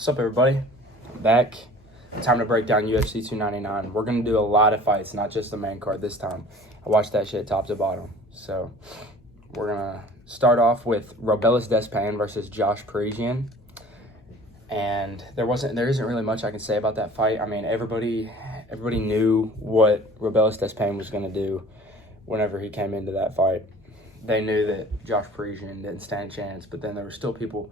What's up, everybody? I'm back. Time to break down UFC 299. We're going to do a lot of fights, not just the main card this time. I watched that shit top to bottom. So, we're going to start off with Robelis Despain versus Josh Parisian. And there isn't really much I can say about that fight. I mean, everybody knew what Robelis Despain was going to do whenever he came into that fight. They knew that Josh Parisian didn't stand a chance, but then there were still people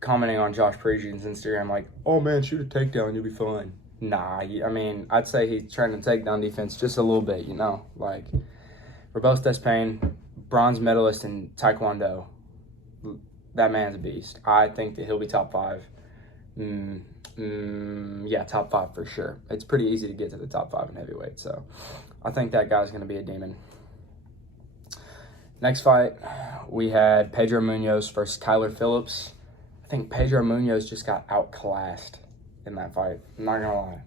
commenting on Josh Parisian's Instagram like, oh man, shoot a takedown, you'll be fine. Nah, I mean, I'd say he's trying to take down defense just a little bit, you know? Like, Robelis Despain, bronze medalist in Taekwondo. That man's a beast. I think that he'll be top 5. Yeah, top 5 for sure. It's pretty easy to get to the top 5 in heavyweight, so I think that guy's going to be a demon. Next fight, we had Pedro Munoz versus Kyler Phillips. I think Pedro Munoz just got outclassed in that fight. I'm not going to lie.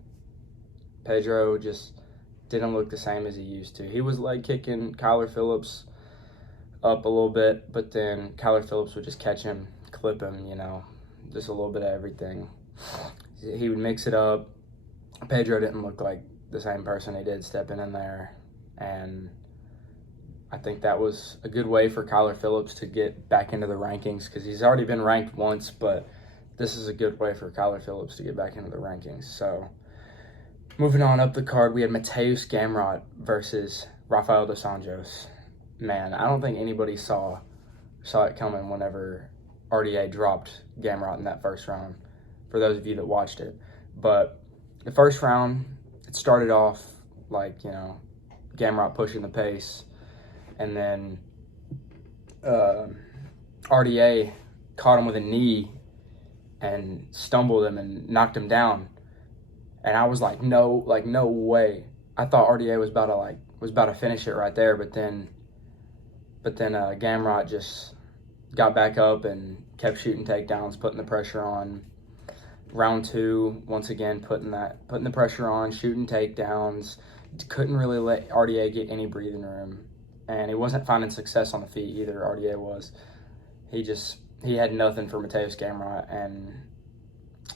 Pedro just didn't look the same as he used to. He was leg kicking Kyler Phillips up a little bit, but then Kyler Phillips would just catch him, clip him, you know, just a little bit of everything. He would mix it up. Pedro didn't look like the same person he did stepping in there, and I think that was a good way for Kyler Phillips to get back into the rankings because he's already been ranked once, but this is a good way for Kyler Phillips to get back into the rankings. So, moving on up the card, we had Mateusz Gamrot versus Rafael dos Anjos. Man, I don't think anybody saw it coming whenever RDA dropped Gamrot in that first round, for those of you that watched it. But the first round, it started off like, you know, Gamrot pushing the pace. And then RDA caught him with a knee and stumbled him and knocked him down. And I was like, no way. I thought RDA was about to finish it right there, but then Gamrot just got back up and kept shooting takedowns, putting the pressure on. Round 2, once again, putting the pressure on, shooting takedowns. Couldn't really let RDA get any breathing room. And he wasn't finding success on the feet either, RDA was. He had nothing for Mateusz Gamrot, and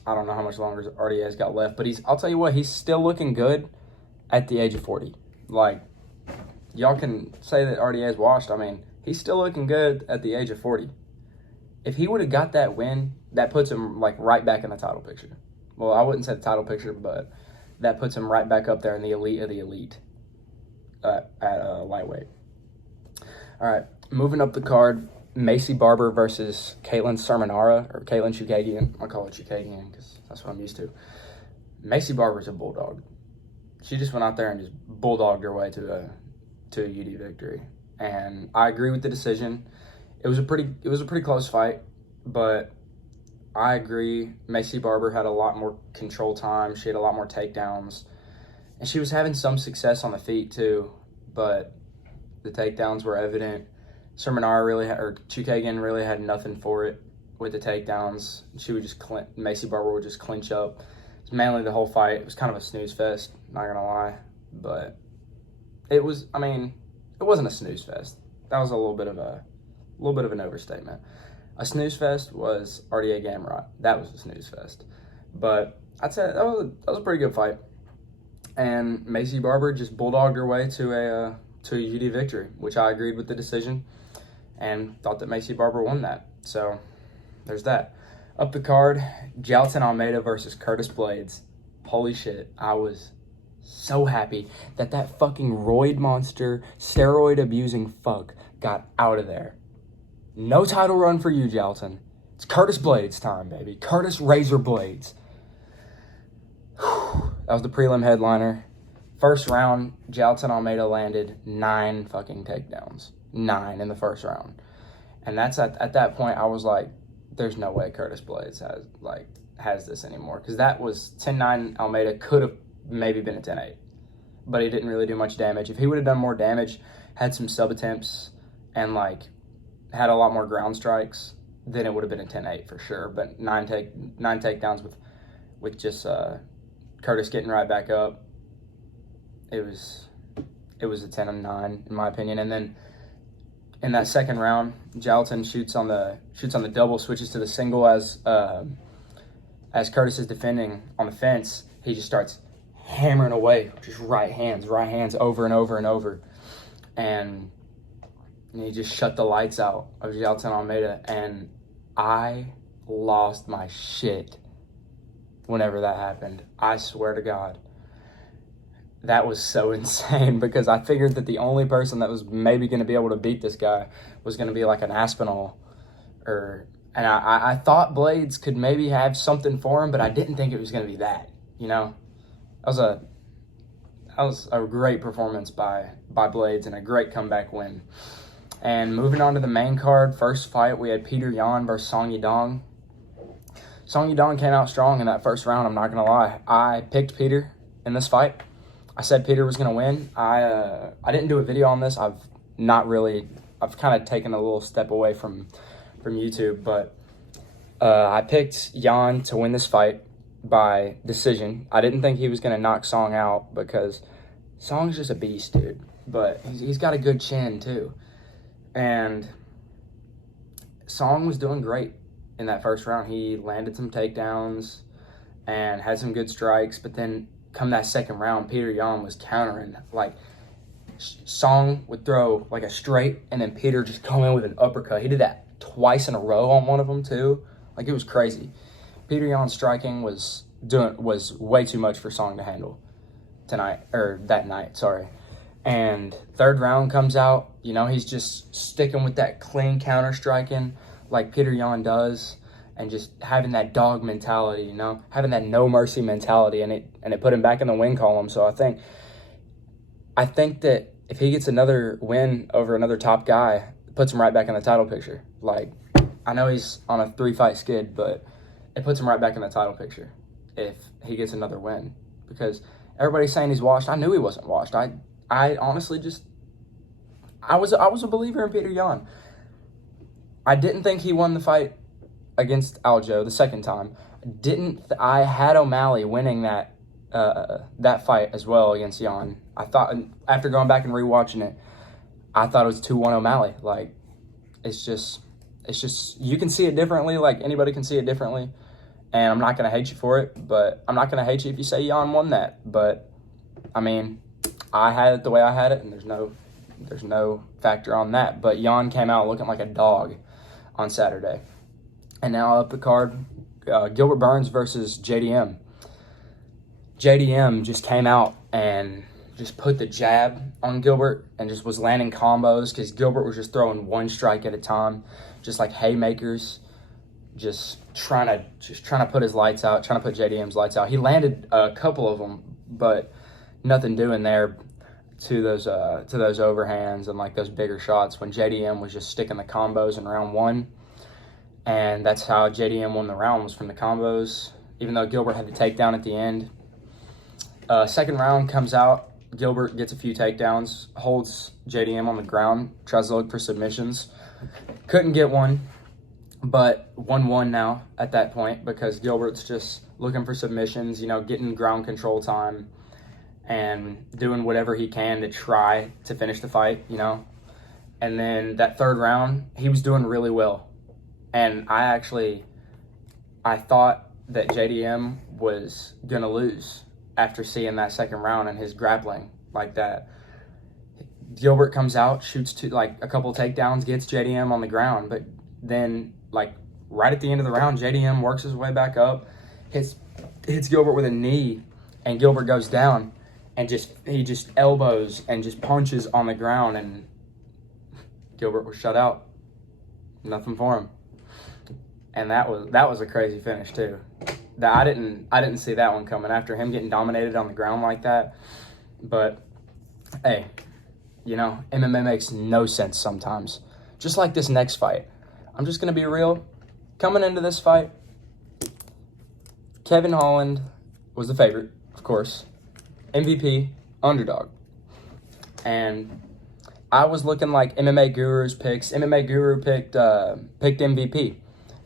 I don't know how much longer RDA's got left. But I'll tell you what, he's still looking good at the age of 40. Like, y'all can say that RDA's washed. I mean, he's still looking good at the age of 40. If he would have got that win, that puts him, like, right back in the title picture. Well, I wouldn't say the title picture, but that puts him right back up there in the elite of the elite at lightweight. All right, moving up the card, Macy Barber versus Caitlin Sermonara, or Caitlin Chukagian. I call it Chukagian because that's what I'm used to. Macy Barber's a bulldog. She just went out there and just bulldogged her way to a UD victory. And I agree with the decision. It was a pretty close fight, but I agree. Macy Barber had a lot more control time. She had a lot more takedowns, and she was having some success on the feet too, but the takedowns were evident. Chukagian really had nothing for it with the takedowns. She would just Macy Barber would just clinch up. It's mainly the whole fight. It was kind of a snooze fest, not gonna lie, but it was. I mean, it wasn't a snooze fest. That was a little bit of an overstatement. A snooze fest was RDA Gamrot. That was a snooze fest, but I'd say that was a pretty good fight. And Macy Barber just bulldogged her way to a UD victory, which I agreed with the decision and thought that Macy Barber won that. So there's that. Up the card, Jailton Almeida versus Curtis Blades. Holy shit, I was so happy that fucking roid monster, steroid abusing fuck got out of there. No title run for you, Jailton. It's Curtis Blades time, baby. Curtis Razor Blades. That was the prelim headliner. First round, Jailton Almeida landed 9 fucking takedowns. 9 in the first round. And that's at that point, I was like, there's no way Curtis Blades has this anymore. Because that was 10-9 Almeida could have maybe been a 10-8. But he didn't really do much damage. If he would have done more damage, had some sub attempts, and had a lot more ground strikes, then it would have been a 10-8 for sure. But 9 takedowns with just Curtis getting right back up. It was a 10-9 in my opinion. And then in that second round, Jailton shoots on the double, switches to the single as as Curtis is defending on the fence, he just starts hammering away, just right hands over and over and over. And he just shut the lights out of Jailton Almeida. And I lost my shit whenever that happened. I swear to God. That was so insane, because I figured that the only person that was maybe going to be able to beat this guy was going to be like an Aspinall. And I thought Blades could maybe have something for him, but I didn't think it was going to be that, you know? That was a great performance by Blades and a great comeback win. And moving on to the main card, first fight, we had Peter Yan versus Song Yadong. Song Yadong came out strong in that first round, I'm not going to lie. I picked Peter in this fight. I said Peter was going to win. I didn't do a video on this. I've kind of taken a little step away from YouTube, but I picked Yan to win this fight by decision. I didn't think he was going to knock Song out, because Song's just a beast, dude. But he's got a good chin, too. And Song was doing great in that first round. He landed some takedowns and had some good strikes, but then come that second round, Peter Yan was countering. Like, Song would throw like a straight, and then Peter just come in with an uppercut. He did that twice in a row on one of them too. Like, it was crazy. Peter Yan's striking was way too much for Song to handle that night. And third round comes out. You know, he's just sticking with that clean counter striking like Peter Yan does, and just having that dog mentality, you know, having that no mercy mentality, and it put him back in the win column. So I think that if he gets another win over another top guy, it puts him right back in the title picture. Like, I know he's on a 3-fight skid, but it puts him right back in the title picture if he gets another win, because everybody's saying he's washed. I knew he wasn't washed. I honestly I was a believer in Peter Yan. I didn't think he won the fight against Aljo the second time. I had O'Malley winning that fight as well against Yan. I thought, after going back and rewatching it, I thought it was 2-1 O'Malley. Like, it's just you can see it differently. Like, anybody can see it differently, and I'm not gonna hate you for it. But I'm not gonna hate you if you say Yan won that. But I mean, I had it the way I had it, and there's no factor on that. But Yan came out looking like a dog on Saturday. And now up the card, Gilbert Burns versus JDM. JDM just came out and just put the jab on Gilbert and just was landing combos, because Gilbert was just throwing one strike at a time, just like haymakers, just trying to put his lights out, trying to put JDM's lights out. He landed a couple of them, but nothing doing there to those overhands and like those bigger shots when JDM was just sticking the combos in round one. And that's how JDM won the round, was from the combos, even though Gilbert had the takedown at the end. Second round comes out. Gilbert gets a few takedowns, holds JDM on the ground, tries to look for submissions. Couldn't get one, but 1-1 now at that point, because Gilbert's just looking for submissions, you know, getting ground control time and doing whatever he can to try to finish the fight, you know. And then that third round, he was doing really well. And I thought that JDM was going to lose after seeing that second round and his grappling like that. Gilbert comes out, shoots a couple of takedowns, gets JDM on the ground. But then, like, right at the end of the round, JDM works his way back up, hits Gilbert with a knee, and Gilbert goes down. And he just elbows and just punches on the ground, and Gilbert was shut out. Nothing for him. And that was a crazy finish too. I didn't see that one coming after him getting dominated on the ground like that. But hey, you know, MMA makes no sense sometimes. Just like this next fight. I'm just gonna be real. Coming into this fight, Kevin Holland was the favorite, of course. MVP, underdog. And I was looking like MMA Guru's picks. MMA Guru picked MVP.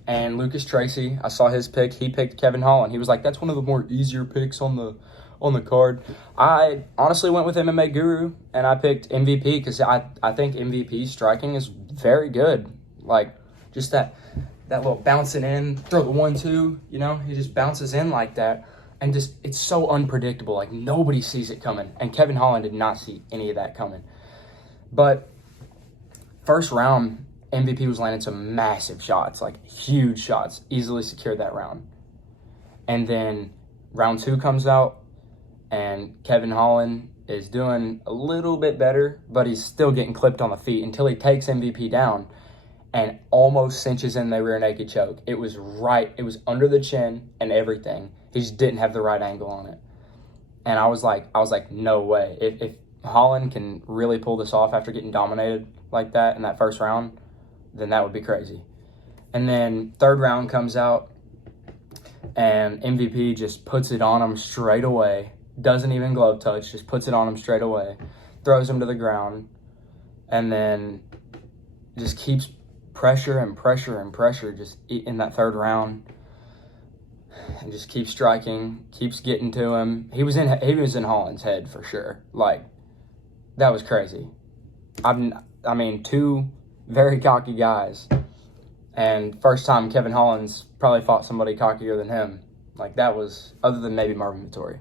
And Lucas Tracy, I saw his pick. He picked Kevin Holland. He was like, that's one of the more easier picks on the card. I honestly went with MMA Guru, and I picked MVP because I think MVP striking is very good. Like, just that that little bouncing in, throw the 1-2, you know, he just bounces in like that. And just, it's so unpredictable. Like, nobody sees it coming. And Kevin Holland did not see any of that coming. But first round, MVP was landing some massive shots, like huge shots, easily secured that round. And then round 2 comes out, and Kevin Holland is doing a little bit better, but he's still getting clipped on the feet until he takes MVP down and almost cinches in the rear naked choke. It was under the chin and everything. He just didn't have the right angle on it. And I was like, no way. If Holland can really pull this off after getting dominated like that in that first round, then that would be crazy. And then third round comes out, and MVP just puts it on him straight away. Doesn't even glove touch, just puts it on him straight away. Throws him to the ground, and then just keeps pressure and pressure and pressure just in that third round. And just keeps striking, keeps getting to him. He was in Holland's head for sure. Like, that was crazy. I mean, 2 very cocky guys. And first time Kevin Holland's probably fought somebody cockier than him. Like, that was, other than maybe Marvin Vettori.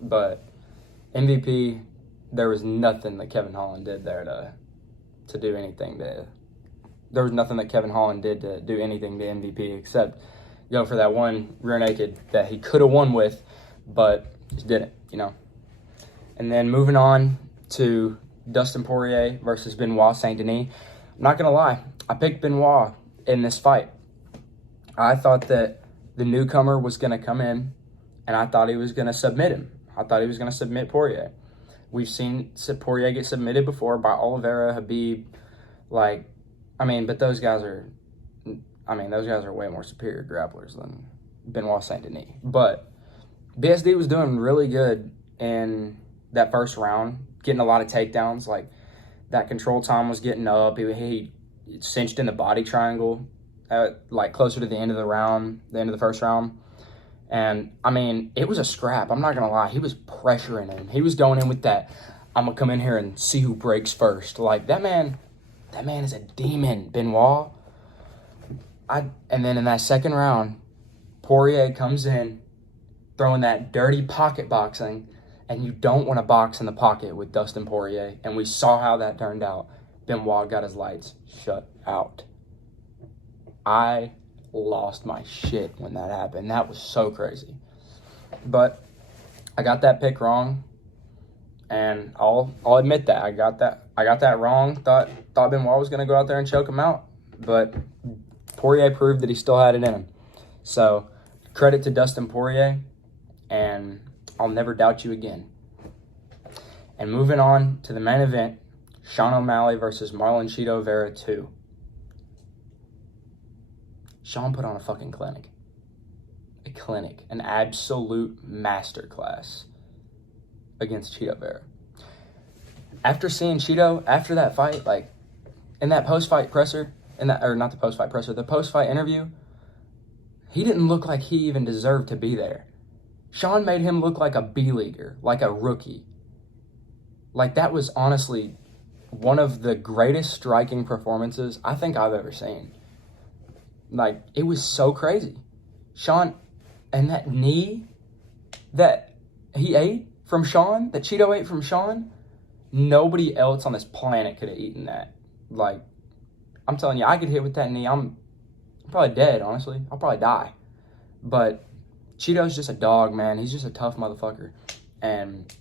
But MVP, there was nothing that Kevin Holland did there to do anything to. There was nothing that Kevin Holland did to do anything to MVP except go for that one rear naked that he could have won with, but just didn't, you know. And then moving on to Dustin Poirier versus Benoit Saint Denis. I'm not going to lie, I picked Benoit in this fight. I thought that the newcomer was going to come in, and I thought he was going to submit him. I thought he was going to submit Poirier. We've seen Poirier get submitted before by Oliveira, Habib. But those guys are way more superior grapplers than Benoit Saint Denis. But BSD was doing really good in that first round, getting a lot of takedowns. Like, that control time was getting up. He cinched in the body triangle closer to the end of the first round. And, I mean, it was a scrap. I'm not going to lie. He was pressuring him. He was going in with that, I'm going to come in here and see who breaks first. Like, that man is a demon, Benoit. And then in that second round, Poirier comes in, throwing that dirty pocket boxing, and you don't want to box in the pocket with Dustin Poirier. And we saw how that turned out. Benoit got his lights shut out. I lost my shit when that happened. That was so crazy. But I got that pick wrong, and I'll admit that I got that wrong. Thought Benoit was gonna go out there and choke him out, but Poirier proved that he still had it in him. So credit to Dustin Poirier, and I'll never doubt you again. And moving on to the main event, Sean O'Malley versus Marlon Chito Vera 2. Sean put on a fucking clinic. An absolute masterclass against Chito Vera. After seeing Chito, after that fight, like, in that post-fight presser, the post-fight interview, he didn't look like he even deserved to be there. Sean made him look like a B-leaguer, like a rookie. Like, that was honestly one of the greatest striking performances I think I've ever seen. Like, it was so crazy. Sean, and that knee that he ate from Sean, that Chito ate from Sean, nobody else on this planet could have eaten that. Like, I'm telling you, I could hit with that knee. I'm probably dead, honestly. I'll probably die. But Chito's just a dog, man. He's just a tough motherfucker. And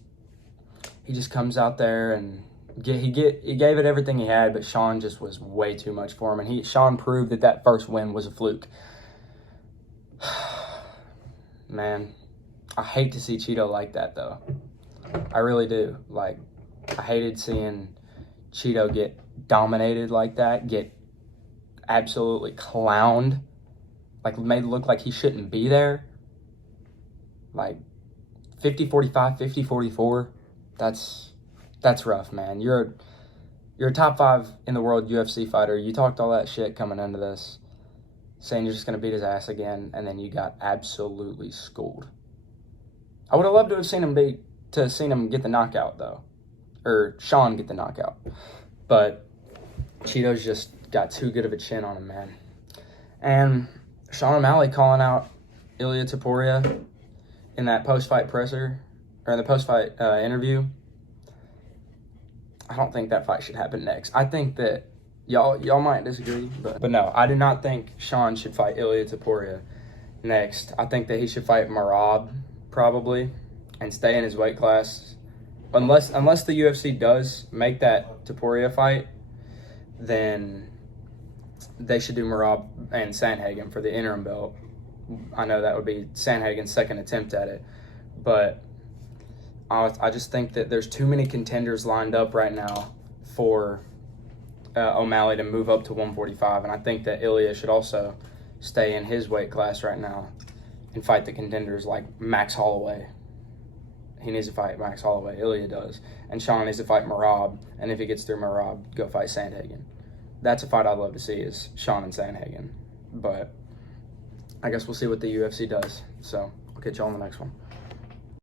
he just comes out there and he gave it everything he had, but Sean just was way too much for him. And Sean proved that first win was a fluke. Man, I hate to see Chito like that, though. I really do. Like, I hated seeing Chito get dominated like that, get absolutely clowned, like made it look like he shouldn't be there. Like 50-45, 50-44, that's rough, man. You're a top 5 in the world UFC fighter. You talked all that shit coming into this, saying you're just gonna beat his ass again, and then you got absolutely schooled. I would have loved to have seen him get the knockout, though, or Sean get the knockout, but Cheeto's just got too good of a chin on him, man. And Sean O'Malley calling out Ilia Topuria in that post-fight presser, or in the post-fight interview. I don't think that fight should happen next. I think that y'all might disagree, but no, I do not think Sean should fight Ilia Topuria next. I think that he should fight Merab probably and stay in his weight class. Unless the UFC does make that Topuria fight, then they should do Merab and Sandhagen for the interim belt. I know that would be Sandhagen's second attempt at it, but I just think that there's too many contenders lined up right now for O'Malley to move up to 145, and I think that Ilia should also stay in his weight class right now and fight the contenders like Max Holloway. He needs to fight Max Holloway. Ilia does. And Sean needs to fight Merab, and if he gets through Merab, go fight Sandhagen. That's a fight I'd love to see, is Sean and Sandhagen. But I guess we'll see what the UFC does. So I'll catch you on the next one.